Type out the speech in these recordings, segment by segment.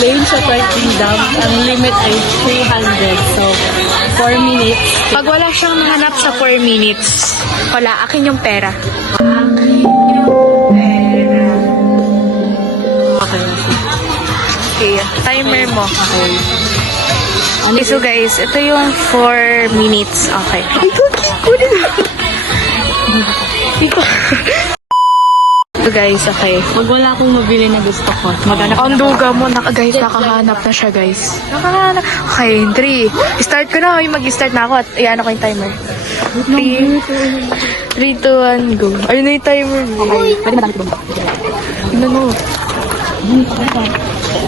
lane sa Park Kingdom, ang limit ay 300. So, 4 minutes. Pag wala siyang nahanap sa 4 minutes, wala, akin yung pera. Okay. Okay, timer mo. Okay. Okay, so guys, ito yung 4 minutes. Okay. So guys, okay. Pag wala akong mabili na gusto ko, maghanap Ang duga mo, guys, nakahanap na siya, guys. Nakahanap. Okay, 3. Start ko na. Mag-start na ako at iyan ako yung timer. 3, 2, 1, go. Ayun na yung timer. Okay. Pwede madami ito ba? Tignan mo.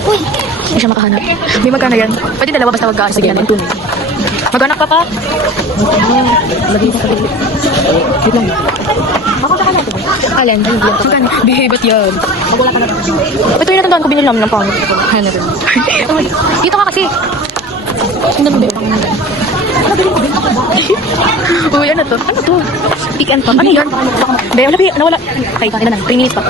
Uy! Hindi siya makahanap. May magkano yan? Pwede dalawa basta wag ka. Sige, yan. Maghanap ka pa? Lagay sa kabili. Wait lang. Alin? Magkano? Behave at yan. Pag wala ka na. Ito yung natandaan ko, binili namin ng pangit. Ano rin? Dito ka kasi. Sino ba yung Uy, ano to? Ano to? Pick and pop. Ano yan? Be, wala, be, nawala. Okay, kailan na? 3 minutes pa.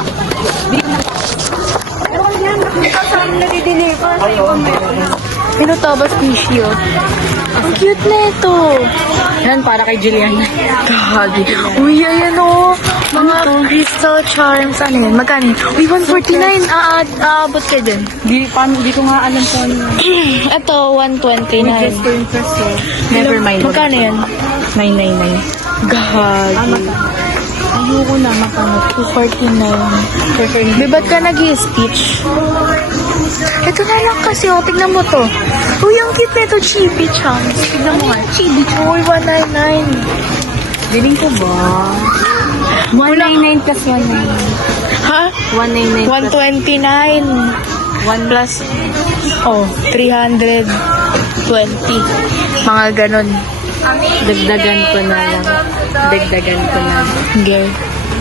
Ito tabas fishy, oh. Ang cute na ito. Yan, para kay Julian. Gagi. Uy, ayan, oh. Mga crystal charms. Ano yan? Magkano yun? Uy, 149. Aabot ka dyan. Di ko nga alam kung ano. Ito, 129. Just ko yung first ko. Never mind. Magkano yan? 999. Gagi. Ayoko na makanap. 249. Di ba't ka nag-i-speech? Ito na lang kasi, oh. Tignan mo to. Uy, ang cute na ito. Chibi chunks. Tignan mo nga. Chibi chunks. Uy, 199. Biling ko ba? 199 plus 199. Ha? 199 plus 129. 1 plus, oh, 320. Mga ganon. Dagdagan ko na lang. Dagdagan ko na. Girl.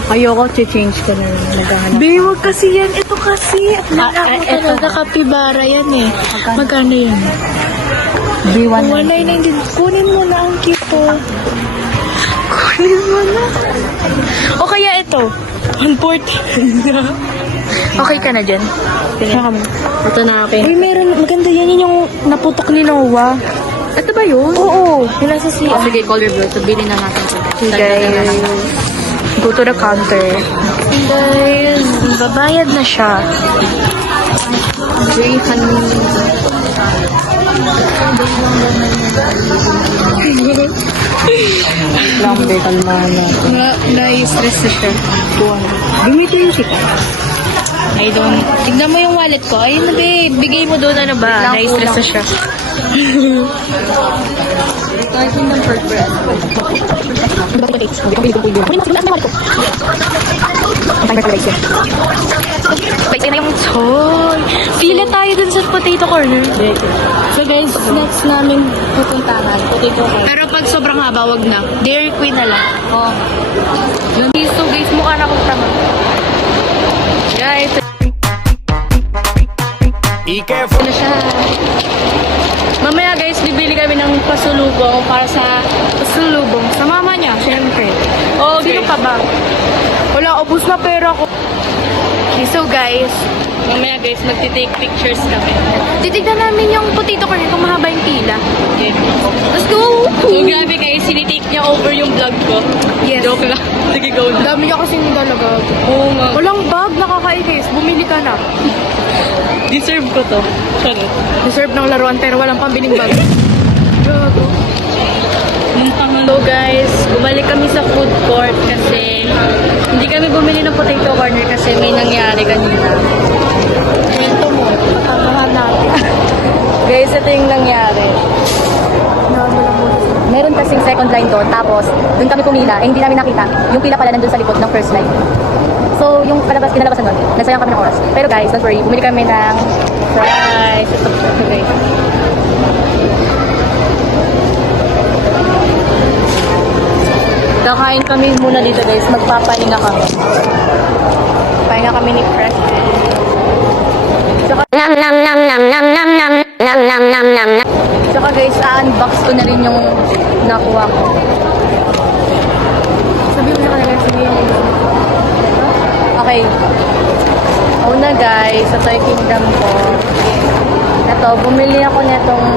Ayoko, change ko na lang. Naghahanap. Babe, wag kasi yan. Ito kasi. ito. Talaga kapibara yan eh. Magkano yan? B1. 199 din. Kunin mo na ang cute oh. Kunin mo na. O kaya ito. 140. Okay ka na dyan? Saka mo. Ito na ako. Uy, meron. Maganda yan. Yan yung naputok ni Noah. Ito ba yun? Oo. Yung nasa siya. Sige, call your bro. So, bilhin na natin ito. Guys, go to the counter. Guys, babayad na siya. 300. Lambe, kalma na. Na-stress na siya. 200. Gumito yung sika. I don't... Tignan mo yung wallet ko. Ayun na babe. Bigay mo doon ano ba? Na-stress na siya. Kahit yun ng per bread. Guys, yun na yung toy. Pila tayo dun sa potato corner. So guys, next namin pupuntahan. Potato corner. Pero pag sobrang haba, wag na. Dairy Queen na lang. Oh. So guys, mukha na akong tama. Guys, E-careful. na siya. Mamaya guys, bibili kami ng pasulubong para sa pasulubong. Sa mama niya, syempre. Oh, sino pa ba? Wala, ubus na pera ko. Okay, so guys, mamaya guys, magti-take pictures kami. Titignan namin yung potato corner kung mahaba yung pila. Okay. Let's go! So grabe guys, sinitake niya over yung vlog ko. Yes. Joke lang. Sige, go na. Dami niya kasi nilalaga. Oo nga. Walang bag, nakakainis. Bumili ka na. Deserve ko to. Sorry. Deserve ng laruan pero walang pambiling bag. Gago. So guys, bumalik kami sa food court kasi hindi kami bumili ng potato corner kasi may nangyari kanina. Ito mo, tatahan natin. Guys, ito yung nangyari. Meron kasing second line doon, tapos doon kami pumila, hindi namin nakita. Yung pila pala nandun sa likod ng first line. So, yung pinalabasan nun, nagsayang kami ng oras. Pero guys, don't worry, bumili kami ng fries. Ito, guys. Kakain kami muna dito guys, magpapahinga kami. Pahinga kami ni Preston. Tsaka guys, unbox ko na rin yung nakuha ko. Sabi mo na kanila, sabihin mo. Okay. Una na guys, sa Toy Kingdom ko. Ito, bumili ako netong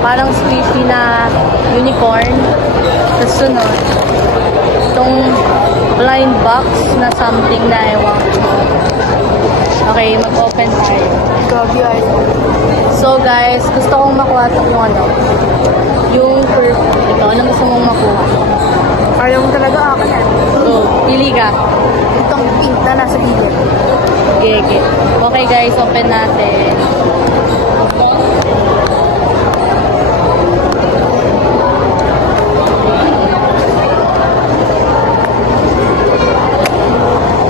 parang squishy na unicorn. Tapos sunod, itong blind box na something na ewan ko. Okay, mag-open tayo. Gabi ay. So guys, gusto kong makuha yung yung perfume. Ito, anong gusto mong makuha? Ayaw mo talaga akin eh. So, pili ka. Itong pink na nasa gilid. Gege. Okay guys, open natin.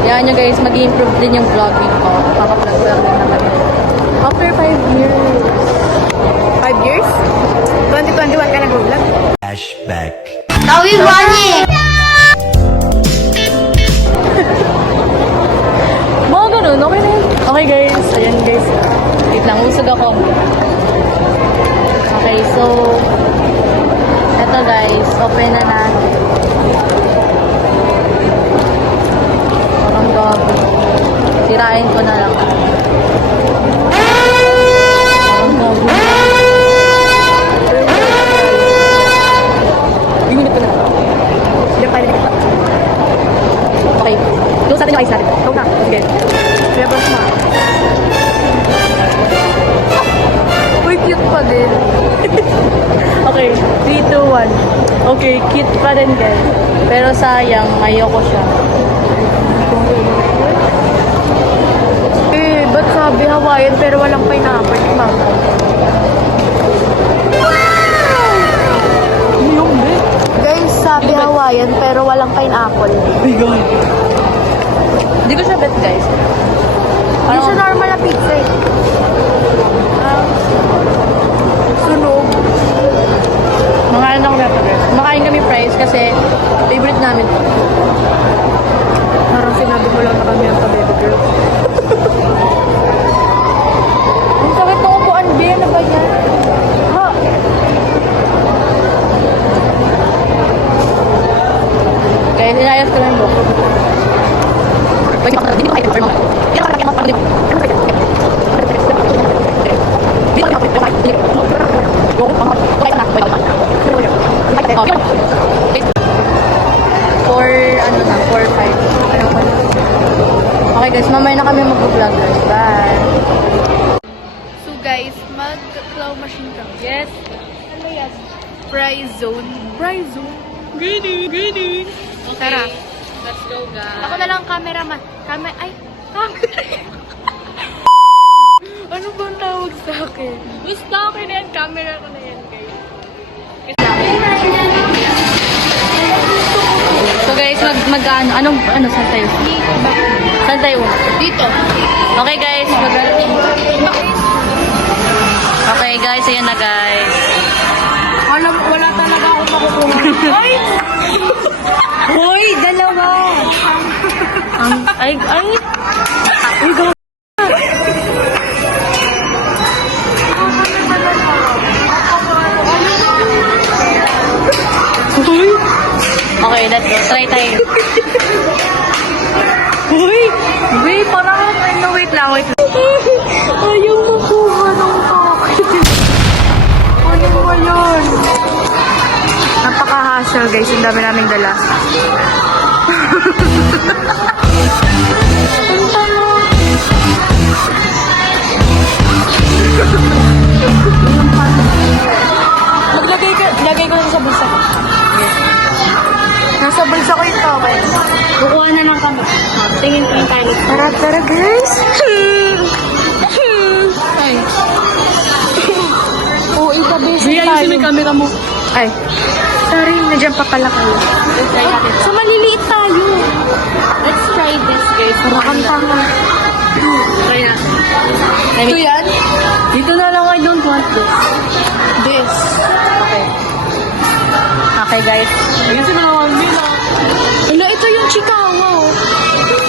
Yan nyo guys, mag-improve din yung vlogging ko. Kaka-vlog-vlog din naman. After 5 years. 5 years? 2021 ka nag-vlog? Flashback. Mga ganun, okay na yun. Okay guys, ayan guys. Wait lang, usog ako. Okay, so eto guys, open na natin. Parang gabi. Sirain ko na lang. Parang gabi. Binunod ko na. Diyan pa rin kita. Okay, close natin yung eyes natin. Ikaw na. Okay. Labas na. Uy, cute pa din. Okay, 3, 2, 1. Okay, cute pa rin guys. Pero sayang, ayoko siya. Eh, ba't sabi Hawaiian pero walang pineapple? Mango. Yung bit. Guys, sabi Hawaiian pero walang pineapple. Bigay. Hindi ko siya bet guys. Hindi siya normal na pizza eh. Sunog. Mga ano ko nato guys. Kumakain kami fries kasi favorite namin to. Parang sinabi mo lang na kami ang baby girl. Ang sakit ng upuan, B. Ano ba yan? Ha? Guys, inayos ko lang yung buko. Wait, hindi ko kayo. Hindi ko kayo. Hindi For, ano na, 4-5. Okay guys, mamaya na kami mag-vlog guys. Bye! So guys, mag-claw machine kami. Yes! Ano yan? Prize zone. Prize zone? Gini. Okay, Tara. let's go guys. Ako na lang cameraman. Ay, camera. Ano bang tawag sa akin? Basta ako na yan. Camera ko na yan, guys. So guys, ano, saan tayo? Saan tayo? Dito. Okay guys, Okay guys, ayan na guys. Alam, wala talaga ako makukuha. Ay! Hoy, dalawa! Ay, uy, go! Okay, let's go. Try tayo. Uy! Wait, parang ano, wait lang. Ayaw makuha ng akin. Ano ba yun? Napaka-hassle guys, yung dami naming dala. Ang tama. Lagay ko lang sa bulsa ko. Nasa bulsa ko yung towel. Kukuha na lang kami. Tingin ko yung tayo. Tara guys. Ay. Oo, ika-base Bigyan tayo. yung camera mo. Ay. Sorry, nandiyan pa pala kayo. Let's try natin. So, maliliit tayo. Let's try this guys. Para kang tanga. Try natin. Ito yan? Dito na lang, I don't want this. This. Okay. Okay guys. Ayusin mo naman, Mila. Wala, ito yung chikawa.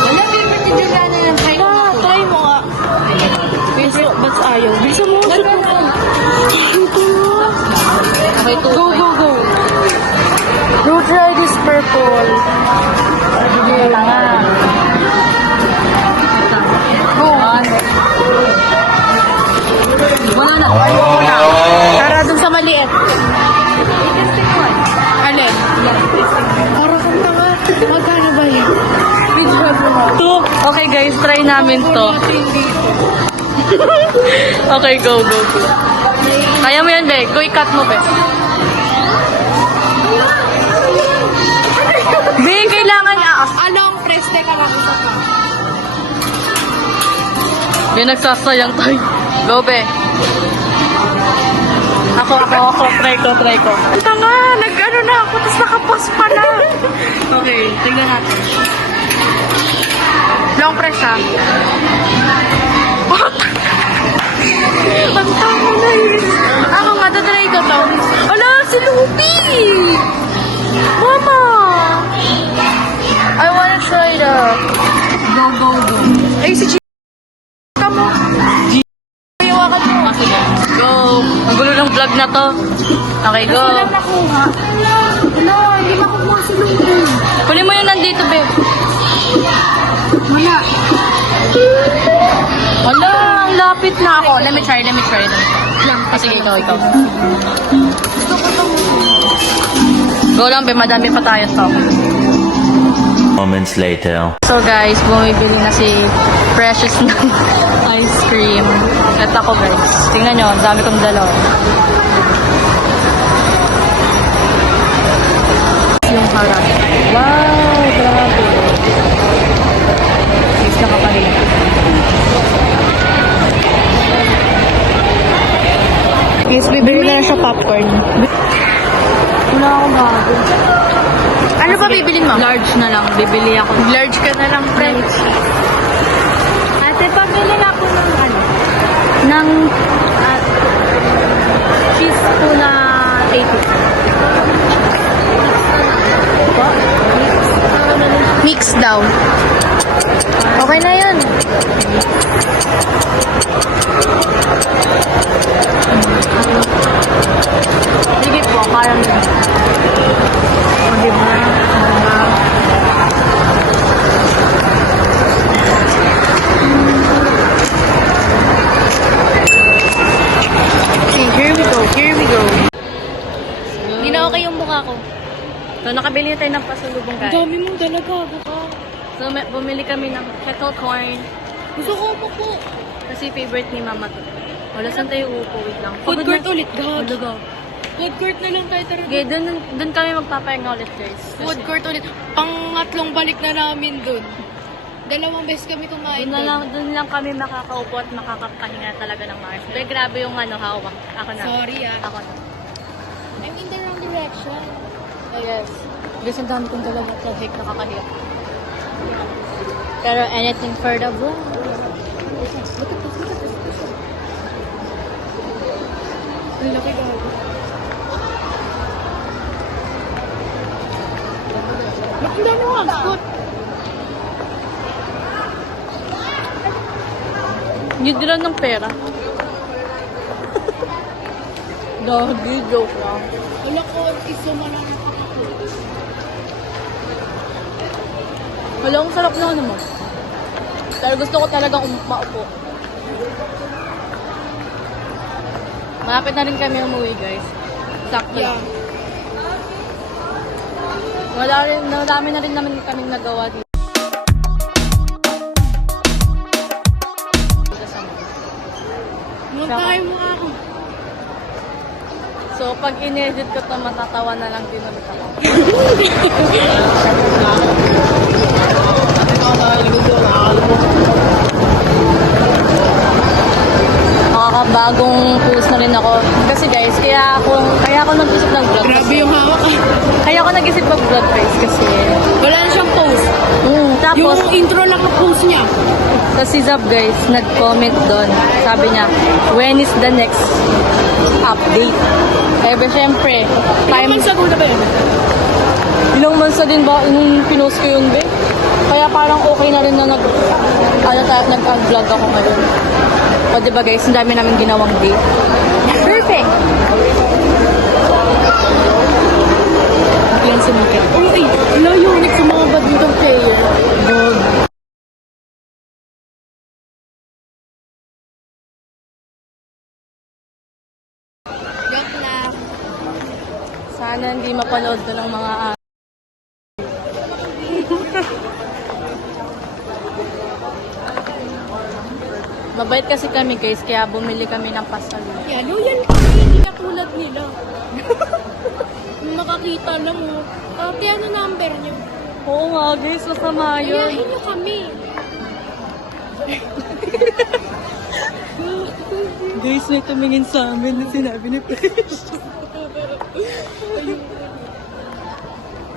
Wala, favorite ni Juliana yan. Try mo. Try mo nga. Ba't ayaw? Bisa mo. Okay, two. Go. Go try this purple. Wala nga. Go. 1, Guys, try namin to. Okay, go. Kaya mo yan, Be. Go, i-cut mo, Be. Be, kailangan niya. Anong preste ka lang isa pa? Be, nagsasayang tayo. Go, Be. Ako. Try ko. Ito nga, nag-ano na ako, tapos nakapos pa na. Okay, tingnan natin. Long press ha? Ang tama na yun. Ako nga, tatry ko to. Ala, si Lupi! Mama! I wanna try that. Go. Ay, si G. Kamo. Iwakan mo. Sige. Go. Ang gulo ng vlog na to. Okay, go. Walang nakuha. Wala, hindi makukuha si Lupi. Kunin mo yung nandito, be. Wala. Ala, ang lapit na ako. Let me try. Sige, ikaw. Go lang, be. Madami pa tayo to. Moments later. So guys, bumibili na si Precious ng ice cream. At ako guys, tingnan nyo, ang dami kong dalaw. Yung harap. Wow, grabe. Guys, nakapalit. Guys, bibili na siya popcorn. Wala akong bago. Ano ba bibilin mo? Large na lang, bibili ako. Large ka na lang, friends. Ate, pabili na ako ng ano? Ng Cheese po na 80. Mix daw. Okay na yun. sige po, parang Okay, here we go. Hindi na okay yung mukha ko. So, nakabili na tayo ng pasalubong guys. Dami mong dalaga, buka. So, bumili kami ng kettle corn. Gusto ko po. Kasi favorite ni mama to. Wala saan tayo uupo, wait lang. Food Pagod court na- ulit, gag. Talaga. Food court na lang tayo tara. Okay, dun kami magpapahinga ulit guys. Food court ulit. Pangatlong balik na namin dun. Dalawang beses kami kumain Dun lang kami makakaupo at makakapahinga talaga ng Mars. Pero grabe yung hawak. Ako na. Sorry ah. Ako na. I'm in the wrong direction. Yes. Guys, ang dami kong dalawa. Traffic, nakakahiya. Pero anything for the vlog. Ang laki gago. Ang dami mo hagkot. Hindi nila ng pera. Dagi, joke lang. Wala ko, iso mo lang nakakakot. Wala, ang sarap na naman. Pero gusto ko talagang maupo. Malapit na rin kami umuwi, guys. Sakto Yeah. lang. Madami na rin naman kaming nagawa dito. Magkain mo ako. So, pag in-edit ko to, matatawa na lang din ulit ako. Makakabagong post na rin ako. Kasi guys, kaya ako nag-isip ng vlog. Grabe yung hawak ah. Kaya ako nag-isip ng vlog guys kasi... Wala na siyang post. Tapos, Yung intro lang ang post niya. tapos si Zab guys, nag-comment doon. Sabi niya, when is the next update? Eh, ba, syempre, time... Time sa na ba yun? Ilang months na din ba nung pinost ko yun, be? Kaya parang okay na rin na nag-vlog ako ngayon. O, diba guys, ang dami namin ginawang date. Perfect! Yan sumikit. Uy, wala yung unik sa mga badminton player. Dog. Joke lang. Sana hindi mapanood ko ng mga Mabait kasi kami guys, kaya bumili kami ng pasalubong. Yeah, loyal kami, hindi katulad nila. Makakita na mo. Kaya ano number niyo? Oo nga guys, masama yun. Ayahin niyo kami. Guys, may tumingin sa amin na sinabi ni Fresh.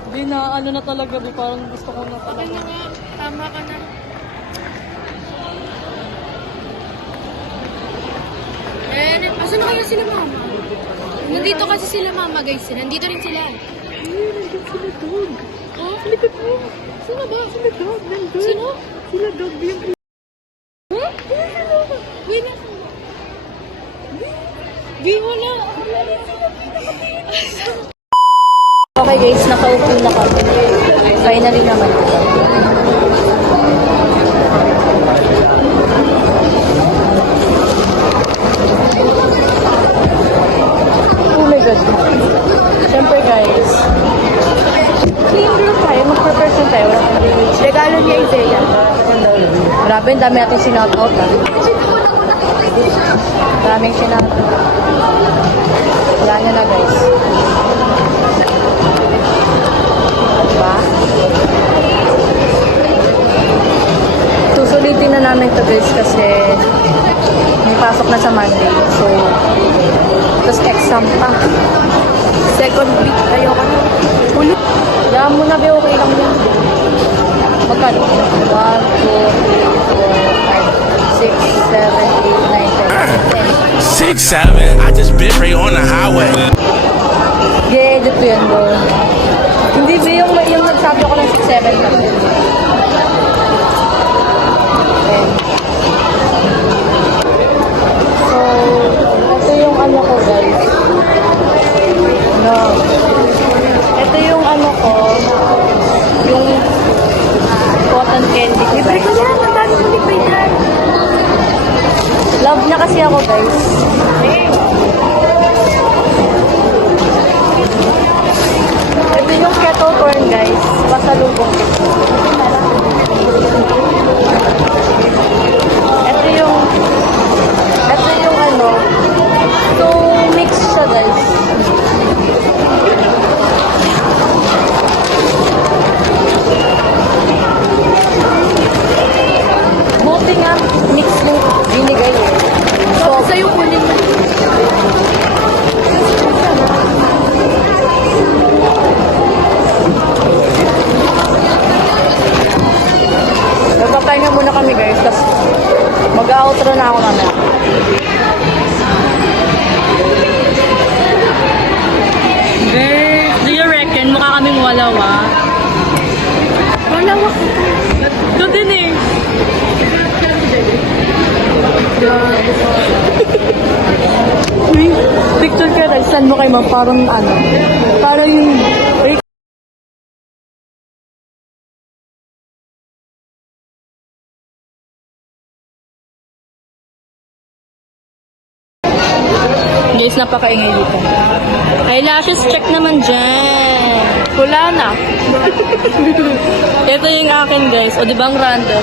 Hindi na, ano na talaga, di, parang gusto ko na talaga. Ano nga, tama ka na. Asan na kaya sila mama? Nandito kasi sila mama guys. Nandito rin sila. Nandun sila dog. Oh? Sila ka dog. Sino ba? Sila dog, nandun. Sino? Sila dog, yung Wait na. Di wala. Okay guys, naka-open na kami. Finally naman. Oh my God. Siyempre guys, clean girl tayo, mag-prepare tayo. Wala kang reviews. Regalo niya Isaiah. Grabe, ang dami natin sinoutout ah. Daming sinoutout. Wala niya na guys. Diba? Susulitin na namin to guys kasi may pasok na sa Monday. So, tapos exam pa. Second week, ayoko na. Ulit. Yaman mo na, be, okay lang yan. Magkano? 1, 2, 3, 4, 5, 6, 7, 8, 9, 10. 6, 7. I just bit right on the highway. I-edit ko yan, bro. Hindi ba yung nagsabi ako ng 6-7 kasi? Okay. So, ito yung ano ko, guys. No. Ito yung ano ko. Yung cotton candy ko, guys. Libre ko yan. Ang dami ko libre yan. Love na kasi ako, guys. Ito yung kettle corn, guys. Pasalubong. Ito yung ano. So, mix siya, guys. Buti nga, mix yung binigay eh. So, sa'yo kunin mo. Nagpapahinga muna kami guys, tapos mag-outro na ako mamaya. Girls, do you reckon mukha kaming walawa? Wala Ito din eh. Picture ka rin, saan mo kayo parang ano, parang yung Guys, napakaingay dito. Eyelashes check naman dyan. Wala na. Ito yung akin guys. O diba ang random?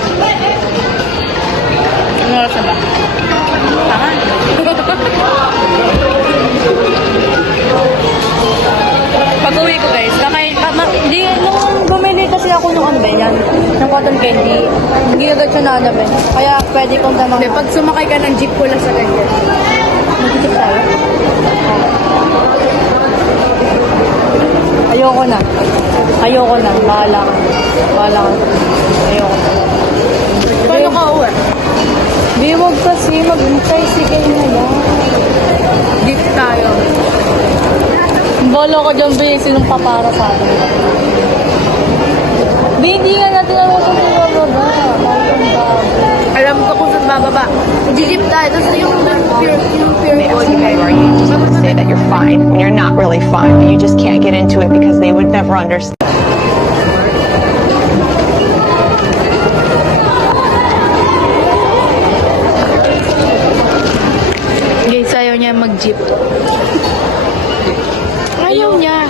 Ano oras na ba? pag-uwi ko guys, hindi, nung bumili kasi ako nung ano yan, ng cotton candy, hindi agad siya nanamin. Kaya pwede kong damang... Pag sumakay ka ng jeep ko lang sa ganyan. Mag-isip tayo? Ayoko na. Bahala ka. Ayoko na. Paano ka uwi? Di, wag kasi. Mag-tricycle na lang. Jeep tayo. Bolo ko dyan, Be. Sinong papara sa atin? Be, hindi nga natin alam kung bababa. Alam ko kung saan bababa. Jeep tayo. Tapos yung pure gold. Or you just say that you're fine when you're not really fine, but you just can't get into it because they would never understand. Guys, ayaw niya mag-jeep. Ayaw niya.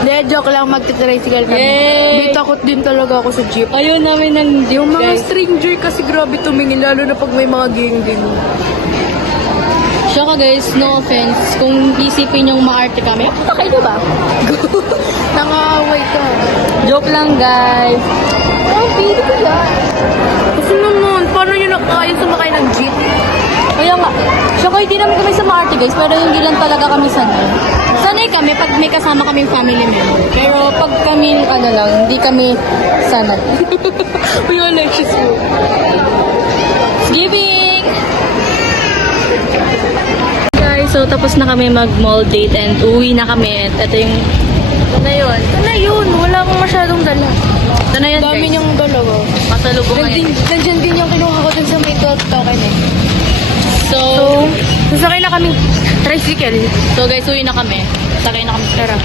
Hindi, joke lang, magti-tricycle kami. Yay! Dito Natatakot din talaga ako sa jeep. Ayaw namin ng jeep, Yung mga guys. stranger kasi grabe tumingin, lalo na pag may mga gang-gang. Tsaka guys, no offense, kung isipin yung maarte kami, Kayo ba? Nangaaway ka. joke lang guys. Oh, pili ko yan. Kasi naman, paano nyo nakaya sumakay ng jeep? Kaya nga, tsaka hindi namin kami sa maarte guys, pero hindi lang talaga kami sanay. Sanay kami pag may kasama kaming family member. Pero pag kami, ano lang, hindi kami sanay. Uy, Alexis mo. Giving! Guys, so tapos na kami mag-mall date and uwi na kami. At ito yung... Ito na yun. Ito na yun, wala akong masyadong dala. Ito na yun Dami guys. niyang dalawa. Pasalubong ngayon. Nandiyan din yung kinuha ko dun sa may 12 token eh. So, Sasakay na kami tricycle. so guys, uwi na kami. Sakay na kami. Tara.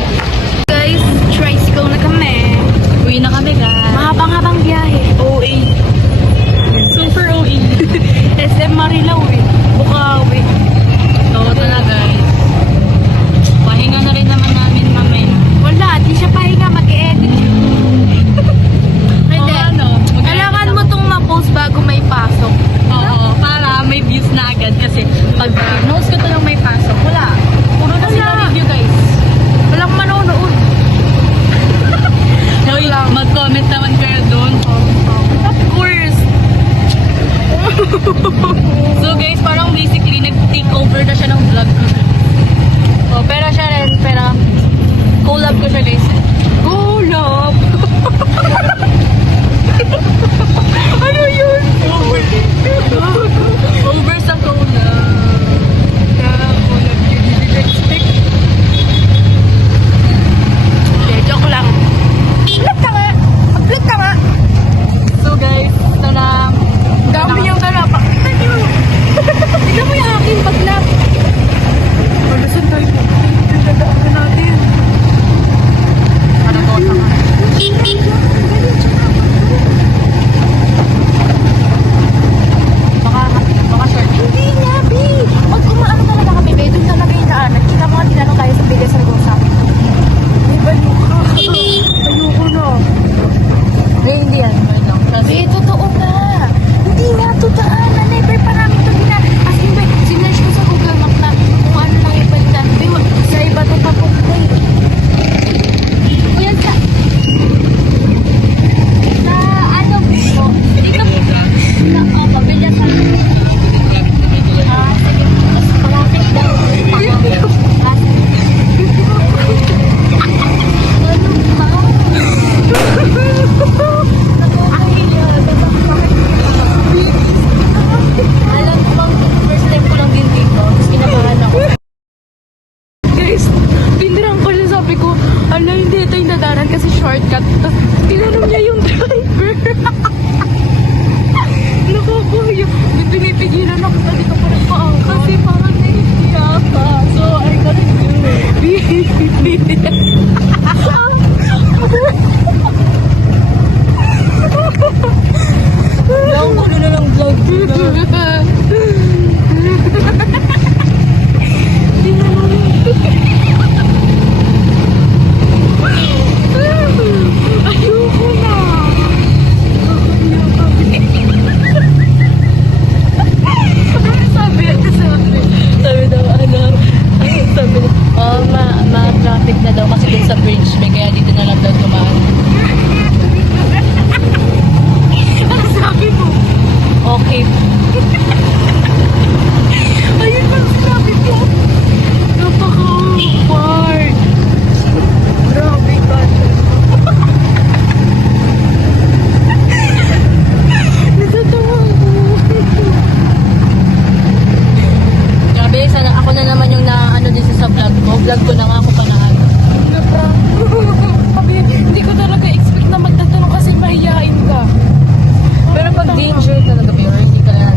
Guys, tricycle na kami. Uwi na kami guys. Mahabang-habang biyahe. OA. Super OE. SM Marilao eh. Bukawi. So, ito na guys. Pahinga na rin naman namin mamaya. Wala, di siya pahinga mag-edit. Hindi. Kailangan mo tong ma-post bago may pasok. Oo, para may views na agad. Kasi pag notes ko talagang may pasok, wala. Puro na sila review guys. Walang manonood. Hoy, mag-comment naman kayo doon. Of course. So guys, parang basically nag-take over na siya ng vlog ko. Oh, pero siya rin, pero collab ko siya guys. Gulap. Ano yun? Over sa collab. Okay, joke lang. Vlog ka nga. Mag-vlog ka nga. So guys, ito na. Dami niyang dala pa. Tignan mo yung aking baglap. Palasan tayo po. Pinagdaan natin. Ano to? Baka short. Hindi nga, B. Pag umaano talaga kami, B, doon talaga yung daanan. Kita mo nga tinanong tayo sa bilis ng sa amin. May bayo ka. Ayoko na. Hindi yan. Wait lang. Kasi B, totoo nga. Hindi nga, totoo. Never pa namin ito as in, B, sinerge ko sa Google Map na kung ano lang ipalitan. B, sa iba ito papunta eh. Kuya, sa ano po? Dito na, pabila sa sige. Mas malapit daw. Alam ko bang first time ko lang din dito, tapos kinabahan ako. Guys, pinirang ko siya, sabi ko, ala, hindi ito yung dadaran kasi shortcut. Tapos tinanong niya yung driver. Nakukuyo. Di pinipigilan ako, sabi ko parang paangkat. Kasi parang nahihiya ka. So, I gotta do it. lang ko na lang vlog. Ayoko na. Sabi daw, Sabi ma-traffic na daw kasi dun sa bridge may kaya dito na lang daw tumaan. ano sabi mo? Okay. Ayun lang sinabi ko. Napaka-hard. Grabe ka. Natatawa ko. Grabe, sana ako na naman yung na ano din sa vlog ko. Vlog ko na nga ako pa na ano. Sabi, hindi ko talaga expect na magtatanong kasi mahihain ka. Pero pag danger talaga, pero hindi ka na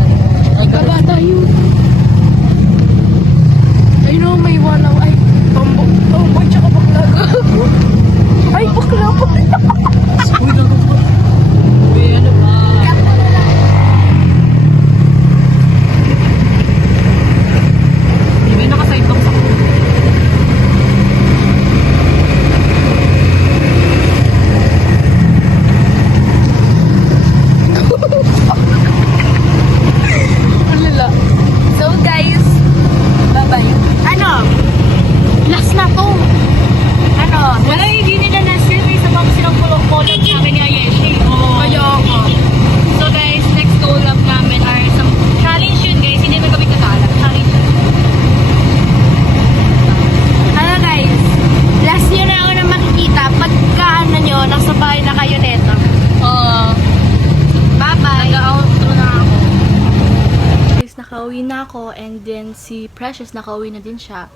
nakauwi na ako, and then si Precious nakauwi na din siya.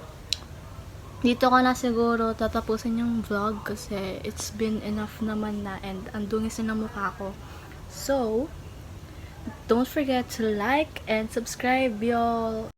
Dito ko na siguro tatapusin yung vlog kasi it's been enough naman na, and ang dungis na ng mukha ko. So, don't forget to like and subscribe, y'all.